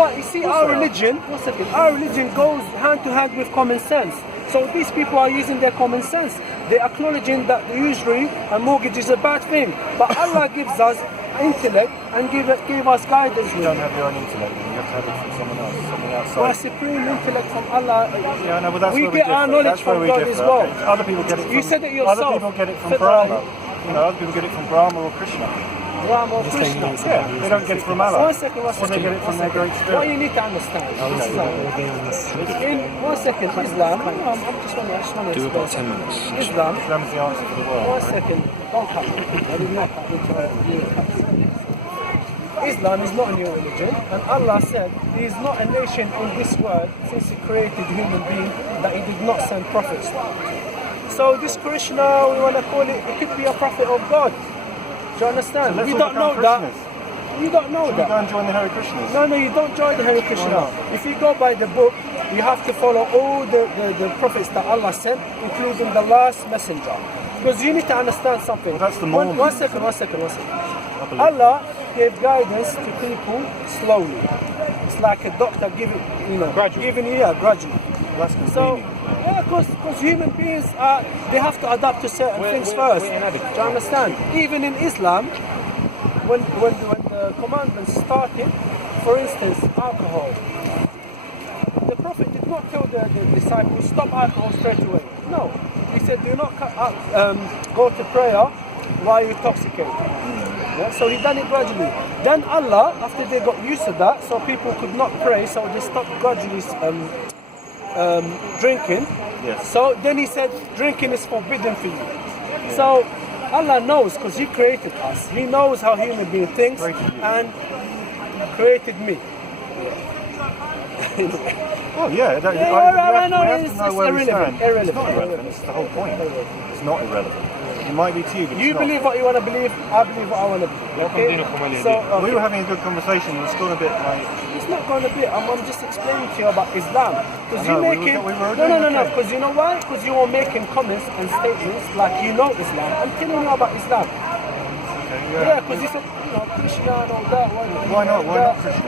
But you see, our religion goes hand to hand with common sense. So these people are using their common sense. They're acknowledging that the usury and mortgage is a bad thing. But Allah gives us intellect and gave us guidance. You don't have your own intellect, you have to have it from someone else, something outside. Well, supreme intellect from Allah. Yeah, no, but that's we where get our knowledge from God as well. Okay. Other people get it from, you said it yourself. Other people get it from Brahma. You know, other people get it from Brahma or Krishna. Brahma or Krishna. Yeah, they don't get it from Allah. One second. Or they get it from their great spirit. What you need to understand. In 1 second, Islam. I just want to do about 10 minutes. Islam is the answer for the world. 1 second. Don't cut me. I did not cut you. Islam is not a new religion, and Allah said there is not a nation in this world since He created human being that He did not send prophets. So this Krishna, we want to call it could be a prophet of God. Do you understand? So we don't know that. You don't know that. You don't join the Hare Krishnas. No, you don't join the Hare Krishna. If you go by the book, you have to follow all the prophets that Allah sent, including the last messenger. Because you need to understand something. Well, that's the moment. One second. Allah gave guidance to people slowly. It's like a doctor giving you gradually. That's so, because human beings they have to adapt to certain things first. Do you understand? Even in Islam, when the commandments started, for instance, alcohol, the Prophet did not tell the disciples stop alcohol straight away. No, he said do not go to prayer while you're intoxicated. Yeah? So he done it gradually. Then Allah, after they got used to that, so people could not pray, so they stopped gradually drinking. Yes. So then he said drinking is forbidden for you. Yeah. So Allah knows, because He created us. He knows how human being thinks and created me. Oh yeah, it's irrelevant. It's not irrelevant. It's the whole point. It's not irrelevant. It might be to you, but you believe what you want to believe. I believe what I want to believe. Okay? So we were having a good conversation. It's gone a bit like. It's not going a bit. I'm just explaining to you about Islam. Because you're making. No. Because you know why? Because you are making comments and statements like you know Islam. I'm telling you about Islam. Okay. Yeah, because you said Krishna and all that. Why not? Why not Krishna?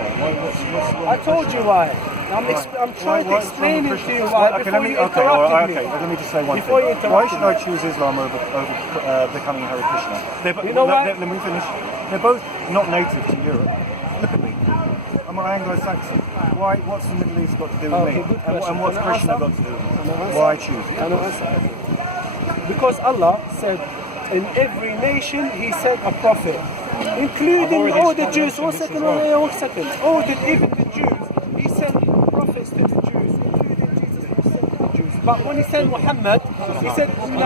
I told you why. I'm trying to explain it to you why before you interrupted me. Let me just say one before thing. Why should I choose Islam over becoming Hare Krishna? You know why? Let me finish. They're both not native to Europe. Look at me. I'm an Anglo-Saxon. Why? What's the Middle East got to do with me? And what's Krishna got to do with me? Why I choose? Can I answer? Because Allah said, in every nation He sent a prophet, including all the Jews. One second. Even the Jews, He sent prophets to the Jews, including Jesus He sent to the Jews. But when He sent Muhammad, He said, we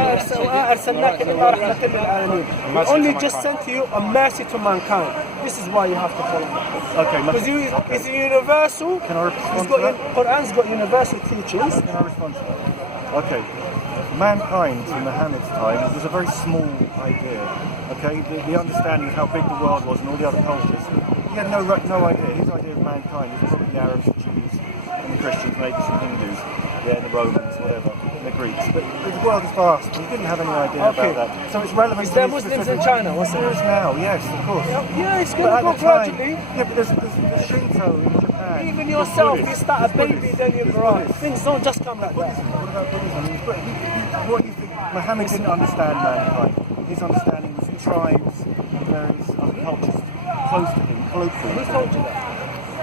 only just sent you a mercy to mankind. This is why you have to follow that. Okay. Because it's universal. Can I respond to that? Quran's got universal teachings. Can I respond to that? Okay. Mankind in Muhammad's time was a very small idea. Okay, the understanding of how big the world was and all the other cultures, he had no idea. His idea of mankind was probably the Arabs, the Jews, and the Christians, maybe some Hindus, the Romans, whatever, the Greeks. But the world is vast, and he didn't have any idea about that. So it's relevant. Is there Muslims in China? There is now, yes, of course. Yeah, it's going to go gradually. Yeah, but there's Shinto in Japan. Even yourself, you start a baby, then you grow up. Things don't just come like that. What about Buddhism? What do you think? Muhammad didn't understand mankind. His understanding was tribes and various other cultures close to him, colloquially. Who told you that?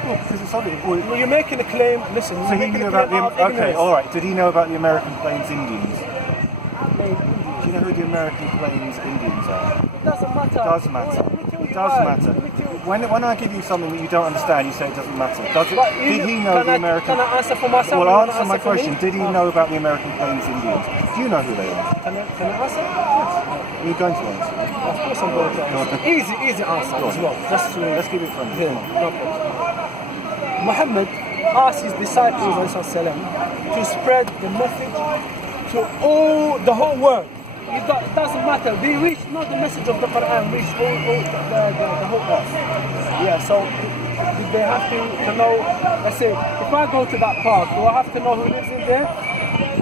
Well, because it's obvious. Well, you're making a claim. Listen, so he knew about the. Okay, all right. Did he know about the American Plains Indians? Do you know who the American Plains Indians are? It doesn't matter. It does matter. It does matter. When I give you something that you don't understand, you say it doesn't matter. Does it? Did he know the American? Can I answer for myself? Well, answer my question. Did he know about the American Plains Indians? Do you know who they are? Can I answer? Yes. Are you going to answer? Of course I'm going to answer. Easy answer as well. Let's give it from you. No problem. Muhammad asked his disciples to spread the message to the whole world. It doesn't matter. They reach not the message of the Quran, reach the whole earth. Yeah, so they have to know. Let's say, if I go to that park, do I have to know who lives in there?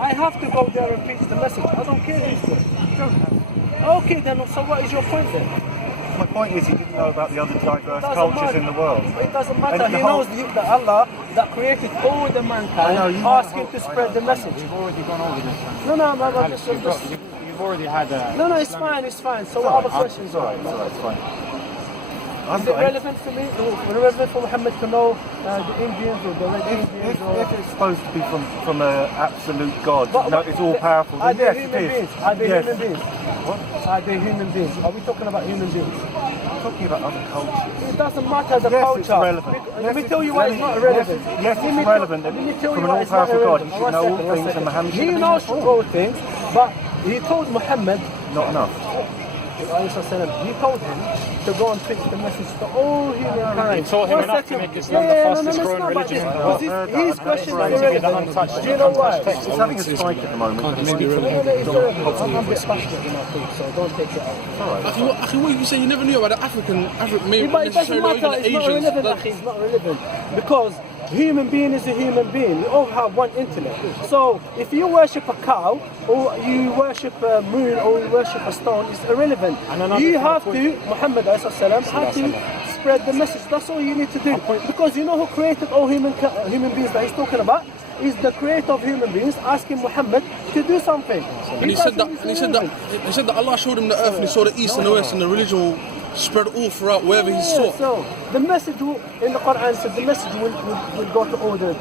I have to go there and preach the message. I don't care who's there. Okay, then. So what is your point then? my point is he didn't know about the other diverse Doesn't cultures matter. in the world. It doesn't matter. And He the whole- knows that Allah that created all the mankind, I know, you asked know him to how- spread the message. We've already gone over this. No, no, Alex, you've already had a... no, it's fine, it's fine. So what other questions? It's alright, it's fine. Is it relevant for me, relevant for Muhammad to know the Indians or the Red Indians? If it's supposed to be from an absolute God, But- no, it's all powerful, Are then they yes, human it is. beings? Are they Yes. human beings? What? Are they human beings? Are we talking about human beings? I'm talking about other cultures. It doesn't matter the Yes, culture. it's relevant. Let me tell you why it's not relevant. Yes, Let me it's tell- relevant. Let me tell From you an why it's not all-powerful God, relevant. you should know all things, and Muhammad should He have been knows informed. all things, but he told Muhammad, Not enough. he told him to go and preach the message to all humankind. He taught him One enough to second. make Islam the fastest growing religion in the world. His question That's is right. irrelevant. Untouched. Do you know why? It's having a spike at the moment. No, it's irrelevant. I'm a bit passionate in my thing, so don't take it out. Akhi, what you say? You never knew about the African, maybe But it doesn't necessarily or matter, even it's the not Asians. relevant, That- akhi, it's not relevant. Because human being is a human being. We all have one intellect. So if you worship a cow, or you worship a moon, or you worship a stone, it's irrelevant. You have to, Muhammad ﷺ, had to spread the message. That's all you need to do. Because you know who created all human beings that he's talking about? Is the creator of human beings asking Muhammad to do something. And he said that Allah showed him the earth and he saw the east and the west and the religion will spread all throughout wherever he saw. So the message in the Quran said the message will go to all the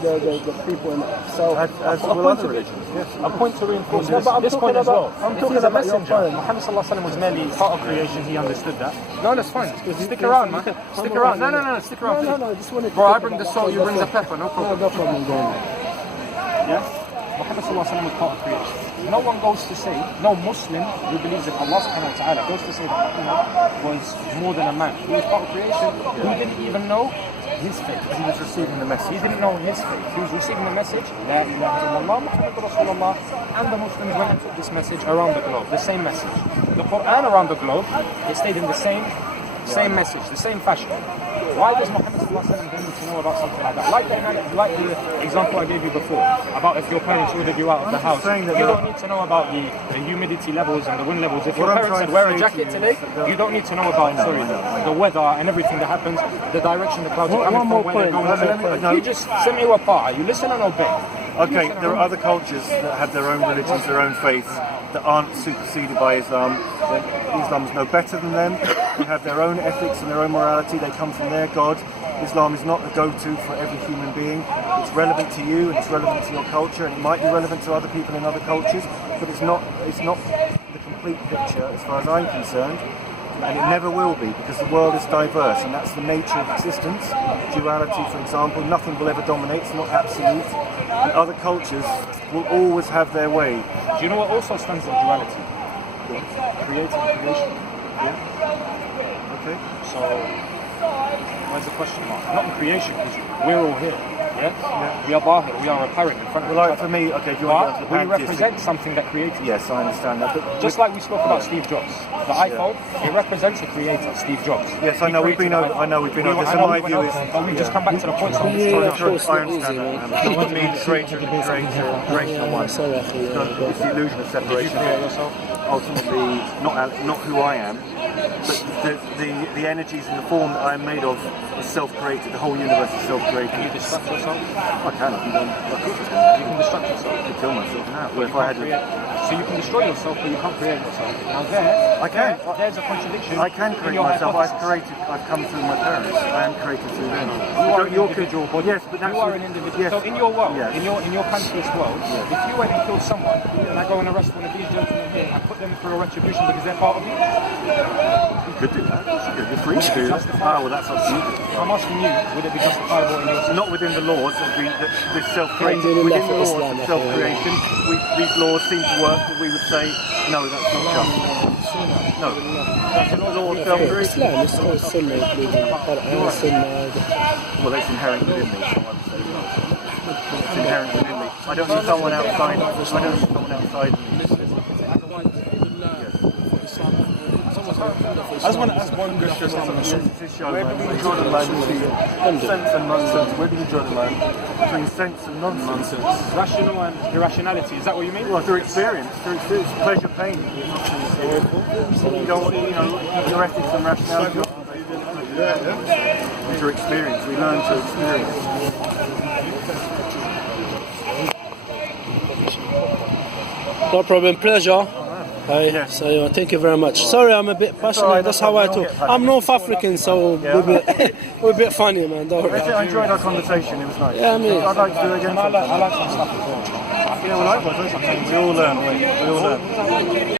people in it. So As will other religions. Yes. A point to reinforce No, but I'm this point talking as well. about- I'm If talking he's a about your messenger, point. Muhammad sallallahu alaihi wasallam was merely part of creation. He understood that. No, that's fine. Stick around, man. Stick around. No. Stick around. No, I just wanted to Bro, I talk bring the about salt, you bring the pepper. No No, problem. no problem, go on. Yeah? Muhammad sallallahu alaihi wasallam was part of creation. No one goes to say, no Muslim who believes that Allah subhanahu wa ta'ala goes to say that Muhammad was more than a man. He was part of creation. He didn't even know his faith. He was receiving the message. He didn't know his faith. He was receiving the message, La ilaha illallah, Muhammadur Rasulullah, and the Muslims went and took this message around the globe, the same message. The Quran around the globe, it stayed in the same message, the same fashion. Why does Muhammad sallallahu alaihi wasallam need to know about something like that? Like the example I gave you before, about if your parents ordered you out of the I'm house, just saying that you there- don't need to know about the humidity levels and the wind levels. If your What I'm parents trying said to wear a say to jacket you today, is that you don't need to know about the weather and everything that happens, the direction the clouds are coming One more from, where they're point. going. No. You just send me what part. You listen and obey. Okay, there are other cultures that have their own religions, their own faiths, that aren't superseded by Islam. Islam's no better than them. They have their own ethics and their own morality. They come from their God. Islam is not the go-to for every human being. It's relevant to you and it's relevant to your culture, and it might be relevant to other people in other cultures, but it's not the complete picture as far as I'm concerned. And it never will be, because the world is diverse, and that's the nature of existence. Duality, for example, nothing will ever dominate, it's not absolute. And other cultures will always have their way. Do you know what also stands in duality? Creating creation. Yeah? Okay? So, where's the question mark? Not in creation, because we're all here. Yeah? We are bahir, we are apparent in front of Well, each like for other. me, okay, do you want to But go we to the pantheistic? represent something that created. Yes, I understand that. But Just like we spoke about Steve Jobs. The iPhone, it represents the creator, Steve Jobs. Yes, I He know, we've created been the over- iPhone. I know we've been over this, I and know my we went view over is- it, but we just come back to the point. So Yeah, of course, I not understand easy, that. man. It doesn't mean the creator and the creational one. Sorry, akhi, It's the illusion of Did you separation. create yourself? Ultimately, not who I am, but the energies and the form that I am made of is self-created. The whole universe is Can you self-created. distract yourself? I can. If you don't, of course I You can distract yourself. can kill myself now. Well, You if I had can't create. So you can destroy yourself, but you can't create yourself. Now I can. There's a contradiction. I can in create your myself. hypothesis. I've come through my parents. I am created through them. You are an You're individual body. Yes, but that's you are an individual. Yes. So in your world, Yes. in your pantheist world, if you went and killed someone, and I go and arrest one of these gentlemen here, I put them through a retribution because they're part of you. You could do that. You're free to do that. Oh, well, that's up to you. I'm asking you, would it be justifiable in your Not within the laws of this self-creation. Alhamdulillah Within the for laws Islam, of self-creation, these laws seem to work, but we would say, no, that's not just. No, that's the law of self-creation. Islam is all sunnah, including Quran, sunnah. Well, it's inherent within me, so I would say no. It's inherent within me. I don't need someone outside. I don't need someone outside me. Someone I just want to ask one question. Where do we draw the line between sense and nonsense? Where do we draw the line between sense and nonsense? Rational and irrationality, is that what you mean? Well, through experience, pleasure, pain. You don't, your ethics and rationality. Through experience, we learn through experience. No problem, pleasure. Hi. Yeah. So thank you very much. Sorry, I'm a bit passionate. alright, That's no how I problem. talk. Don't get I'm North African, so we're a bit funny, man. Don't worry. I enjoyed our conversation. It was nice. Yeah, I mean- I'd like to do it again. I like some stuff as well. Yeah, well, likewise. We all learn. We all learn.